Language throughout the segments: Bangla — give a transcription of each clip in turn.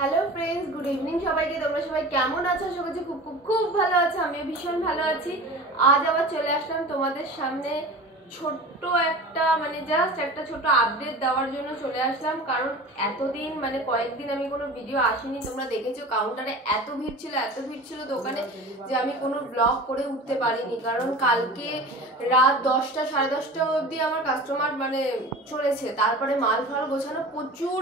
হ্যালো ফ্রেন্ডস, গুড ইভিনিং সবাইকে। তোমরা সবাই কেমন আছো? আশা করছি খুব খুব খুব ভালো আছো। আমিও ভীষণ ভালো আছি। আজ আবার চলে আসলাম তোমাদের সামনে ছোট্ট একটা জাস্ট একটা ছোট আপডেট দেওয়ার জন্য চলে আসলাম। কারণ এতদিন কয়েকদিন আমি কোনো ভিডিও আসিনি। তোমরা দেখেছো কাউন্টারে এত ভিড় ছিল দোকানে যে আমি কোনো ব্লগ করে উঠতে পারিনি। কারণ কালকে রাত 10টা 10:30 অবধি আমার কাস্টমার চলেছে। তারপরে মাল ফাল গোছানো প্রচুর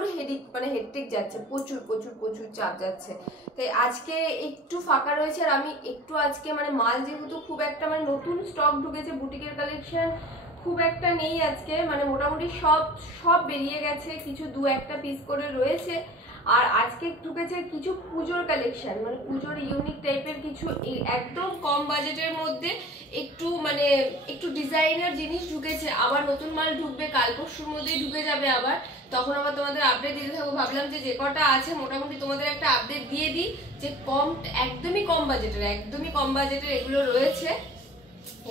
হেডটিক যাচ্ছে, প্রচুর প্রচুর প্রচুর চাপ যাচ্ছে। তাই আজকে একটু ফাঁকা রয়েছে। আর আমি একটু আজকে মাল যেহেতু খুব একটা নতুন স্টক ঢুকেছে, বুটিকের কালেকশন খুব একটা নেই আজকে। মোটামুটি সব বেরিয়ে গেছে, কিছু দু একটা পিস করে রয়েছে। আর আজকে ঢুকেছে কিছু পুজোর কালেকশন, পুজোর ইউনিক টাইপের কিছু একদম কম বাজেটের মধ্যে একটু ডিজাইনার জিনিস ঢুকেছে। আবার নতুন মাল ঢুকবে, কাল পরশুর মধ্যেই ঢুকে যাবে আবার। তখন আবার তোমাদের আপডেট দিতে থাকবো। ভাবলাম যে কটা আছে মোটামুটি তোমাদের একটা আপডেট দিয়ে দিই যে একদমই কম বাজেটের এগুলো রয়েছে।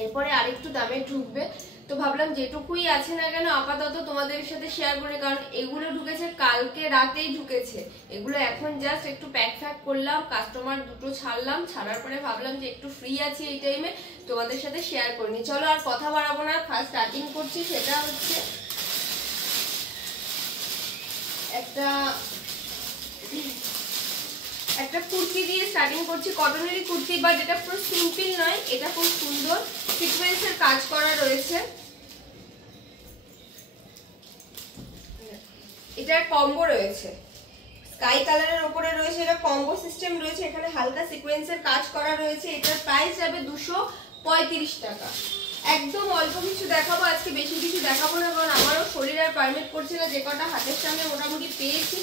এরপরে আরেকটু দামে ঢুকবে। তো ভাবলাম যেটুকুই আছে না কেন আপাতত তোমাদের সাথে শেয়ার করি। কারণ এগুলো ঢুকেছে কালকে রাতেই ঢুকেছে। এগুলো এখন জাস্ট একটু প্যাক করলাম, কাস্টমার দুটো ছাড়লাম। ছাড়ার পরে ভাবলাম যে একটু ফ্রি আছি এই টাইমে, তোমাদের সাথে শেয়ার করিনি। চলো আর কথা বাড়াবো না, ফার্স্ট স্টার্টিং করছি। সেটা হচ্ছে একটা কুর্তি দিয়ে স্টার্টিং করছি। কটনেরই কুর্তি, বাট এটা পুরো সিম্পল নয়, এটা খুব সুন্দর সিকোয়েন্সের কাজ করা রয়েছে। এটার কম্বো রয়েছে, স্কাই কালারের উপরে রয়েছে। এটা কম্বো সিস্টেম রয়েছে, এখানে হালকা সিকোয়েন্সের কাজ করা রয়েছে। এটার প্রাইস যাবে 235 টাকা। একদম অল্প কিছু দেখাবো আজকে, বেশি কিছু দেখাবো না। কারণ আমারও শরীর আর পারমিট করছে না। যে কটা হাতের সামনে মোটামুটি পেয়েছি,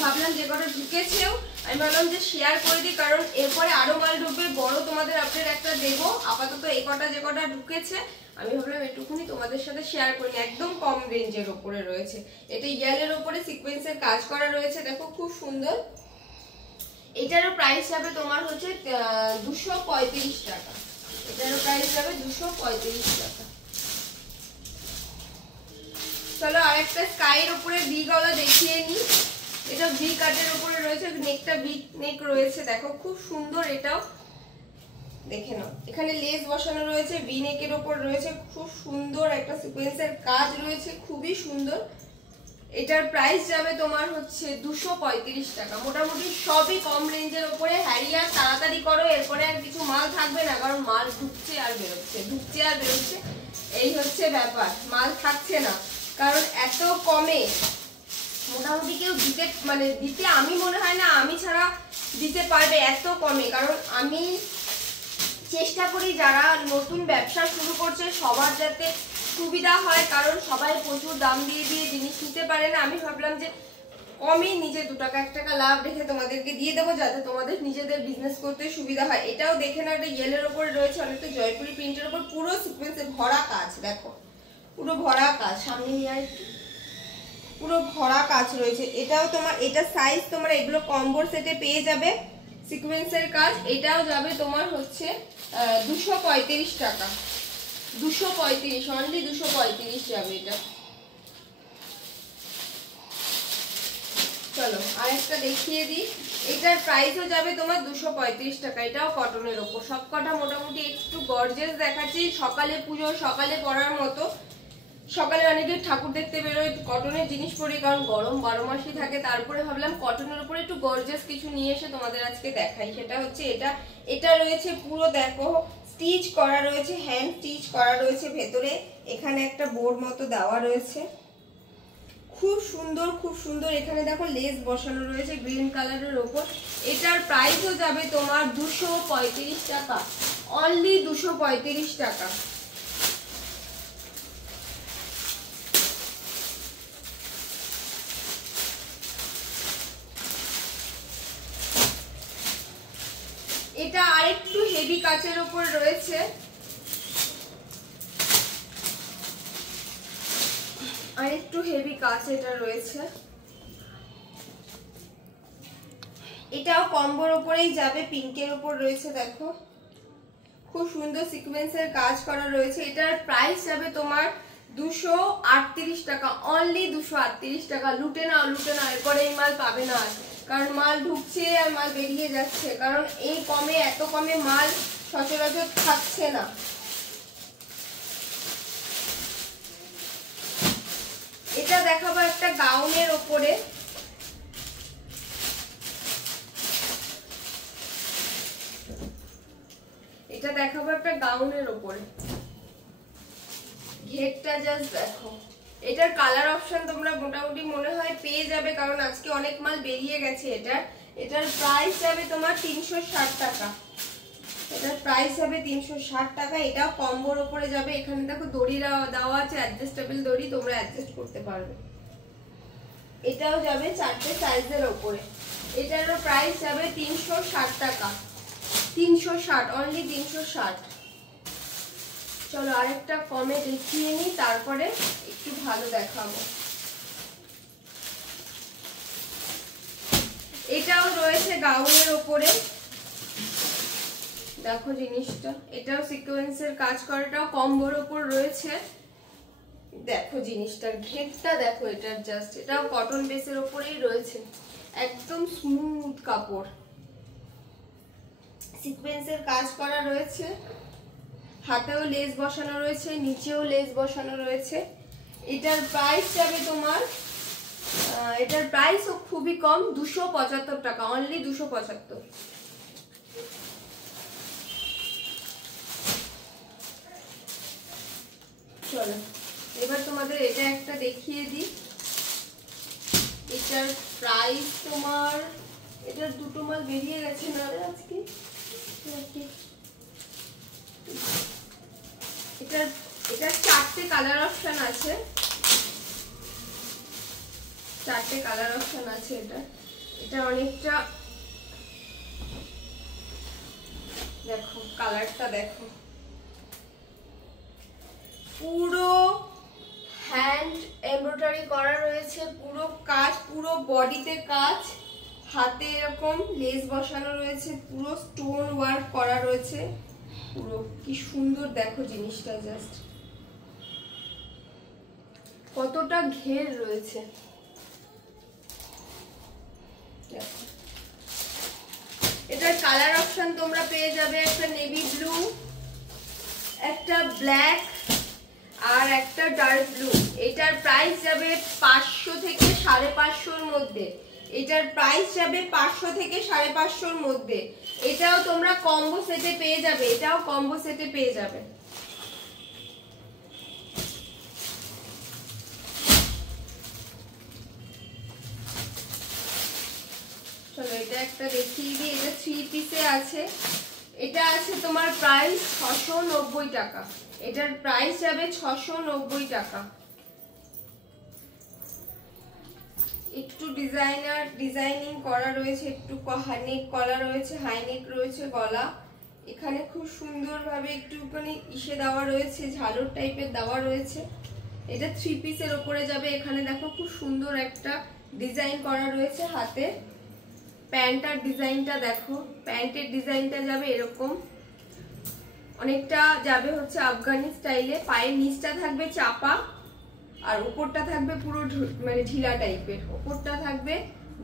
ভাবলাম যে কটা ঢুকেছেও আমি ভাবলাম যে শেয়ার করে দিই। কারণ এরপরে আরো মাল ঢুকবে, বড় তোমাদের আপডেট একটা দেবো। আপাতত এই কটা যে কটা ঢুকেছে আমি ভাবলাম একটুখানি তোমাদের সাথে শেয়ার করি। একদম কম রেঞ্জের ওপরে রয়েছে। এটা ইয়ালের ওপরে সিকোয়েন্সের কাজ করা রয়েছে, দেখো খুব সুন্দর। এটারও প্রাইস যাবে তোমার হচ্ছে 235 টাকা। এটারও প্রাইস যাবে 235 টাকা। চলো আরেকটা স্কাইয়ের উপরে ভি গলা দেখিয়ে নিই। এটা ভি কাটের উপরে রয়েছে, নেকটা ভি নেক রয়েছে, দেখো খুব সুন্দর। এটাও দেখে নাও, এখানে লেস বসানো রয়েছে, ভি নেকের উপর রয়েছে, খুব সুন্দর একটা সিকোয়েন্সের কাজ রয়েছে, খুবই সুন্দর। এটার প্রাইস যাবে তোমার হচ্ছে 235 টাকা। মোটামুটি সবই কম রেঞ্জের উপরে। হ্যারিয়ার তাড়াতাড়ি করো, এরপরে আর কিছু মাল থাকবে না। কারণ মাল ঢুকছে আর বেরোচ্ছে, এই হচ্ছে ব্যাপার। মাল থাকছে না, কারণ এত কমে মোটামুটি কেউ দিতে আমি মনে হয় না আমি ছাড়া দিতে পারবে এত কমে। কারণ আমি চেষ্টা করি যারা নতুন ব্যবসা শুরু করছে সবার যাতে সুবিধা হয়। কারণ সবাই প্রচুর দাম দিয়ে জিনিস নিতে পারে না। আমি ভাবলাম যে কমই নিজে 2 টাকা 1 টাকা লাভ রেখে তোমাদেরকে দিয়ে দেবো, যাতে তোমাদের নিজেদের বিজনেস করতে সুবিধা হয়। এটাও দেখে না, এটা ইয়েলের ওপরে রয়েছে, অনেকটা জয়পুরি প্রিন্টের ওপর, পুরো সিকোয়েন্সে ভরা কাজ। দেখো পুরো ভরা কাজ, সামনে নিয়ে একটু পুরো ভরা কাজ রয়েছে। এটাও তোমার, এটা সাইজ তোমার এগুলো কম্বোর সেটে পেয়ে যাবে সিকোয়েন্সের কাজ। এটাও যাবে তোমার হচ্ছে 235 টাকা। 235, অনলি 235 যাবে এটা। চলো আরেকটা দেখিয়ে দিই। এটার প্রাইসও যাবে তোমার 235 টাকা। এটাও কটনের ওপর। সবকটা মোটামুটি একটু গর্জিয়াস দেখাচ্ছি। সকালে পুজো, সকালে পরার মতো। সকালে অনেকে ঠাকুর দেখতে বেরোয় কটনের জিনিস পরি, কারণ গরম 12 মাসই থাকে। তারপরে ভাবলাম কটনের উপরে একটু গর্জিয়াস কিছু নিয়ে এসে তোমাদের আজকে দেখাই। সেটা হচ্ছে এটা রয়েছে পুরো, দেখো স্টিচ করা রয়েছে, হ্যান্ড স্টিচ করা রয়েছে। ভেতরে এখানে একটা বোর্ড মতো দেওয়া রয়েছে, খুব সুন্দর। এখানে দেখো লেস বসানো রয়েছে গ্রিন কালারের ওপর। এটার প্রাইসও যাবে তোমার 235 টাকা, অনলি 235 টাকা। এটা আরেকটু হেভি কাচের উপর রয়েছে, আরেকটু হেভি কাচ এটা রয়েছে। এটাও কম্বোর উপরেই যাবে, পিঙ্কের উপর রয়েছে। দেখো খুব সুন্দর সিকোয়েন্সের কাজ করা রয়েছে। এটার প্রাইস যাবে তোমার 238 টাকা, অনলি 238 টাকা। লুটে নাও, এরপরে এই মাল পাবে না। কারণ মাল ঢুকছে আর মাল বেরিয়ে যাচ্ছে, কারণ এই কমে এত কমে মাল সচরাচর থাকছে না। এটা দেখাবো একটা গাউনের ওপরে, এটা দেখাবো একটা গাউনের ওপরে। ঘেরটা জাস্ট দেখো, এটার কালার অপশন তোমরা মোটামুটি মনে হয় পেয়ে যাবে, কারণ আজকে অনেক মাল বেরিয়ে গেছে। এটার প্রাইস যাবে তোমার 360 টাকা। এটার প্রাইস হবে 360 টাকা। এটাও কম্বোর উপরে যাবে। এখানে দেখো দড়ি দেওয়া আছে, অ্যাডজাস্টেবল দড়ি, তোমরা অ্যাডজাস্ট করতে পারবে। এটাও যাবে 4টে সাইজের উপরে। এটারও প্রাইস যাবে 360 টাকা। 360, অনলি 360। চলো আরেকটা কমে দেখিয়ে নিই, তারপরে একটু ভালো দেখাবো। এটাও রয়েছে গাউনের ওপরে, দেখো জিনিসটা, এটাও সিকোয়েন্সের কাজ করা, এটাও কম্বোর ওপর রয়েছে। দেখো জিনিসটার ঘেরটা দেখো, এটার জাস্ট, এটাও কটন বেসের ওপরেই রয়েছে, একদম স্মুথ কাপড়, সিকোয়েন্সের কাজ করা রয়েছে, হাতেও লেস বসানো রয়েছে, নিচেও লেস বসানো রয়েছে। এটার প্রাইস যাবে তোমার, এটার প্রাইসও খুবই কম, 275 টাকা, অনলি 275। চলো এবার তোমাদের এটা একটা দেখিয়ে দিই। এটার প্রাইস তোমার, এটার দুটো মাল বেরিয়ে গেছে না আজকে, এটার 4টে কালার অপশন আছে, 4টে কালার অপশন আছে। এটা অনেকটা, দেখো কালারটা দেখো, পুরো হ্যান্ড এমব্রয়ডারি করা রয়েছে, পুরো কাজ, পুরো বডিতে কাজ, হাতে এরকম লেস বসানো রয়েছে, পুরো স্টোন ওয়ার্ক করা রয়েছে, পুরো কি সুন্দর দেখো জিনিসটা, জাস্ট কতটা ঘের রয়েছে দেখো। এটার কালার অপশন তোমরা পেয়ে যাবে একটা নেভি ব্লু, একটা ব্ল্যাক আর একটা ডার্ক ব্লু। এটার প্রাইস যাবে 500 থেকে 550-এর মধ্যে। এটার প্রাইস যাবে 500 থেকে 550-এর মধ্যে। এটাও তোমরা কম্বো সেটে পেয়ে যাবে, এটাও কম্বো সেটে পেয়ে যাবে। চলো এটা একটা দেখিয়ে দিই, এটা 3 পিসে আছে। এটা আছে তোমার প্রাইস 690 টাকা। এটার প্রাইস যাবে 690 টাকা। একটু ডিজাইনিং করা রয়েছে, একটু নেক কলা রয়েছে, হাই নেক রয়েছে গলা, এখানে খুব সুন্দরভাবে একটুখানি ইসে দেওয়া রয়েছে, ঝালর টাইপের দেওয়া রয়েছে। এটা 3 পিসের ওপরে যাবে। এখানে দেখো খুব সুন্দর একটা ডিজাইন করা রয়েছে হাতে। প্যান্টার ডিজাইনটা দেখো, প্যান্টের ডিজাইনটা যাবে এরকম, অনেকটা যাবে হচ্ছে আফগানি স্টাইলে। পায়ের নিচটা থাকবে চাপা আর উপরটা থাকবে পুরো মানে ঢিলা টাইপের, উপরটা থাকবে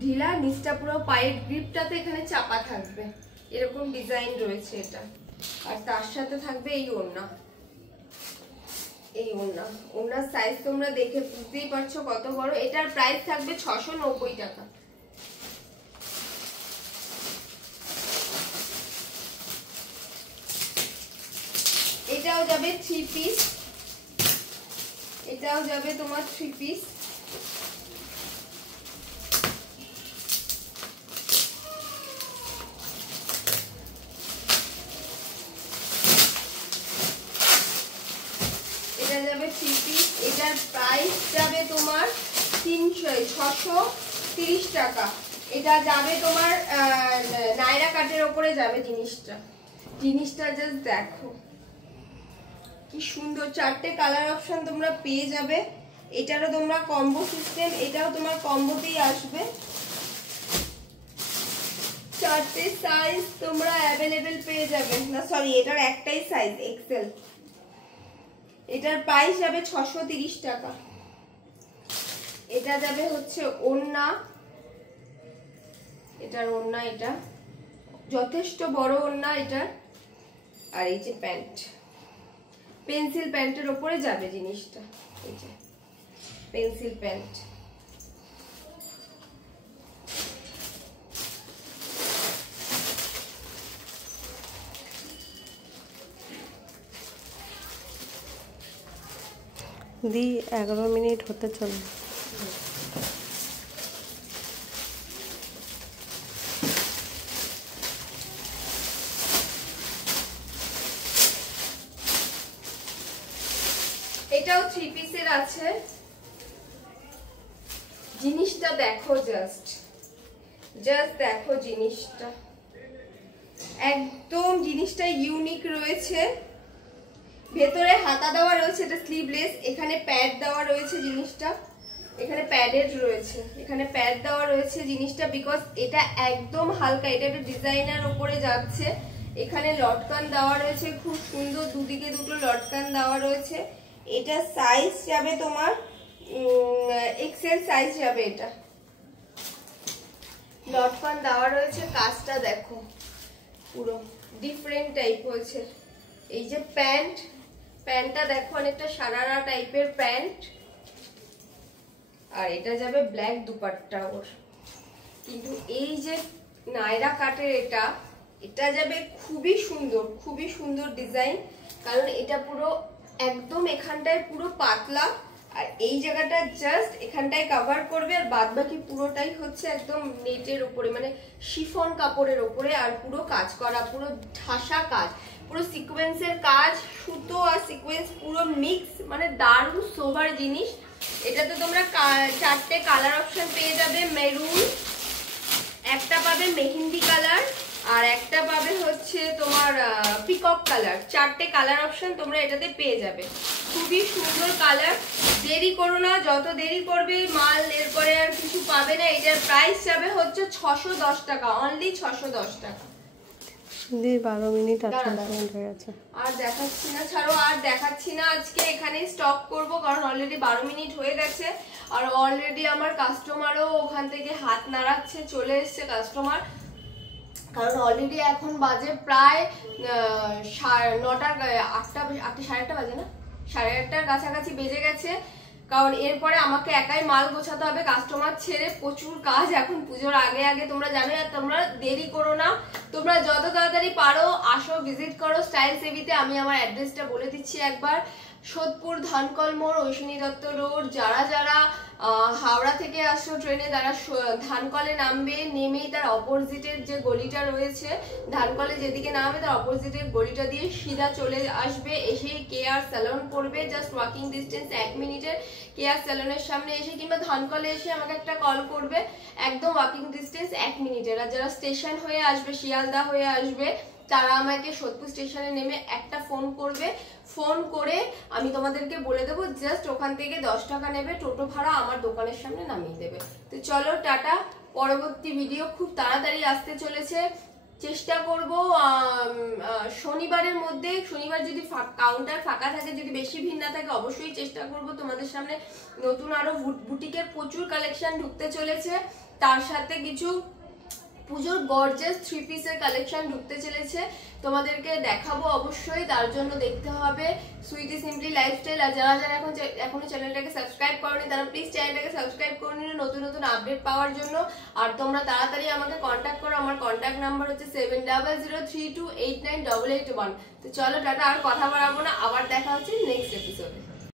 ঢিলা, নিচটা পুরো পায়ের গ্রিপটাতে এখানে চাপা থাকবে, এরকম ডিজাইন রয়েছে এটা। আর তার সাথে থাকবে এই ওড়না, এই ওড়নার সাইজ তোমরা দেখে বুঝতেই পারছো কত বড়। এটার প্রাইস থাকবে 690 টাকা। এটাও যাবে 3 পিস, এটাও যাবে তোমার 3 পিস। এটা যাবে 3 পিস। এটার প্রাইস যাবে তোমার 630 টাকা। এটা যাবে তোমার নাইরা কাটের ওপরে যাবে জিনিসটা জাস্ট দেখো কি সুন্দর। 4টে কালার অপশন তোমরা পেয়ে যাবে। এটারও তোমরা কম্বো সিস্টেম, এটাও তোমার কম্বোতেই আসবে। 4টে সাইজ তোমরা অ্যাভেলেবেল পেয়ে যাবে। না সরি, এটার একটাই সাইজ এক্সেল। এটার প্রাইস যাবে 630 টাকা। এটা যাবে হচ্ছে ওড়না, এটার ওড়না, এটা যথেষ্ট বড় ওড়না এটা। আর এই যে প্যান্ট, পেন্সিল প্যান্টের ওপরে যাবে জিনিসটা, এই যে পেন্সিল প্যান্ট। দি 11 মিনিট হতে চলে। এটাও 3 পিসের আছে। জিনিসটা দেখো, জাস্ট দেখো জিনিসটা, একদম জিনিসটা ইউনিক রয়েছে। ভেতরে হাতা দেওয়া রয়েছে, এটা স্লিভলেস, এখানে প্যাড দেওয়া রয়েছে জিনিসটা, এখানে প্যাডেড রয়েছে, এখানে প্যাড দেওয়া রয়েছে জিনিসটা, বিকজ এটা একদম হালকা, এটা একটা ডিজাইনার উপরে যাচ্ছে। এখানে লটকান দেওয়া রয়েছে, খুব সুন্দর, দুদিকে দুটো লটকান দেওয়া রয়েছে। এটা সাইজ যাবে তোমার এক্সেল সাইজ যাবে। এটা লটকান দেওয়া রয়েছে, কাজটা দেখো পুরো ডিফারেন্ট টাইপ হয়েছে। এই যে প্যান্টটা দেখো, অনেকটা সারারা টাইপের প্যান্ট। আর এটা যাবে ব্ল্যাক দুপাট্টা ওর। কিন্তু এই যে নায়রা কাটের এটা যাবে খুবই সুন্দর ডিজাইন, কারণ এটা পুরো একদম এখানটায় পুরো পাতলা, আর এই জায়গাটা জাস্ট এখানটায় কভার করবে, আর বাদ বাকি পুরোটাই হচ্ছে একদম নেটের উপরে, মানে শিফন কাপড়ের উপরে, আর পুরো কাজ করা, পুরো ঠাসা কাজ, পুরো সিকোয়েন্সের কাজ, সুতো আর সিকোয়েন্স পুরো মিক্স, মানে দারুণ সোভার জিনিস। এটাতে তোমরা 4টে কালার অপশন পেয়ে যাবে। মেরুন, একটা পাবে মেহেন্দি কালার, আর একটা পাবে হচ্ছে তোমার পিকক কালার। 4টে কালার অপশন তোমরা এটাতে পেয়ে যাবে। খুবই সুন্দর কালার। দেরি করো না, যত দেরি করবে মাল এরপরে আর কিছু পাবে না। এটার প্রাইস যাবে হচ্ছে 610 টাকা, অনলি 610 টাকা। 12 মিনিট আছে, হয়ে গেছে। আর দেখাচ্ছি না, ছাড়ো, আর দেখাচ্ছি না, আজকে এখানে স্টপ করব, কারণ অলরেডি 12 মিনিট হয়ে গেছে। আর অলরেডি আমার কাস্টমারও ওখান থেকে হাত নাড়াচ্ছে, চলে এসছে কাস্টমার, কারণ অলরেডি এখন বাজে প্রায় 9টা, 8টা, 8:30 বাজে না, 8:30টার কাছাকাছি বেজে গেছে। কারণ এরপরে আমাকে একাই মাল গোছাতে হবে, কাস্টমার ছেড়ে প্রচুর কাজ এখন পুজোর আগে। তোমরা জানো, আর তোমরা দেরি করো না, তোমরা যত তাড়াতাড়ি পারো আসো, ভিজিট করো স্টাইল সেভিতে। আমি আমার অ্যাড্রেসটা বলে দিচ্ছি একবার। সোদপুর ধানকল মোড়, ঐশনী দত্ত রোড। যারা হাওড়া থেকে আসছো ট্রেনে, তারা ধানকলে নামবে, নেমেই তার অপোজিটের যে গলিটা রয়েছে, ধানকলে যেদিকে নামবে তার অপোজিটের গলিটা দিয়ে সিধা চলে আসবে, এসে কেয়ার স্যালন পড়বে, জাস্ট ওয়াকিং ডিস্টেন্স 1 মিনিটের। কেয়ার স্যালনের সামনে এসে কিংবা ধানকলে এসে আমাকে একটা কল করবে, একদম ওয়াকিং ডিস্টেন্স 1 মিনিটের। আর যারা স্টেশন হয়ে আসবে, শিয়ালদা হয়ে আসবে, তারা আমাকে সোদপুর স্টেশনে নেমে একটা ফোন করবে। ফোন করে আমি তোমাদেরকে বলে দেবো, জাস্ট ওখান থেকে 10 টাকা নেবে টোটো ভাড়া, আমার দোকানের সামনে নামিয়ে দেবে। তো চলো টাটা, পরবর্তী ভিডিও খুব তাড়াতাড়ি আসতে চলেছে। চেষ্টা করব শনিবারের মধ্যে, শনিবার যদি কাউন্টার ফাঁকা থাকে, যদি বেশি ভিড় না থাকে, অবশ্যই চেষ্টা করব তোমাদের সামনে নতুন আরো বুটিকের প্রচুর কালেকশন ঢুকতে চলেছে, তার সাথে কিছু পুজোর গর্জাস 3 পিসের কালেকশন ঢুকতে চলেছে, তোমাদেরকে দেখাবো অবশ্যই। তার জন্য দেখতে হবে সুইটি সিম্পলি লাইফস্টাইল। আর যারা এখনো চ্যানেলটাকে সাবস্ক্রাইব করোনি, তারা প্লিজ চ্যানেলটাকে সাবস্ক্রাইব করে নিন নতুন আপডেট পাওয়ার জন্য। আর তোমরা তাড়াতাড়ি আমাকে কন্ট্যাক্ট করো, আমার কন্ট্যাক্ট নাম্বার হচ্ছে 7003289881। তো চলো টাটা, আর কথা বাড়াবো না, আবার দেখা হচ্ছে নেক্সট এপিসোডে।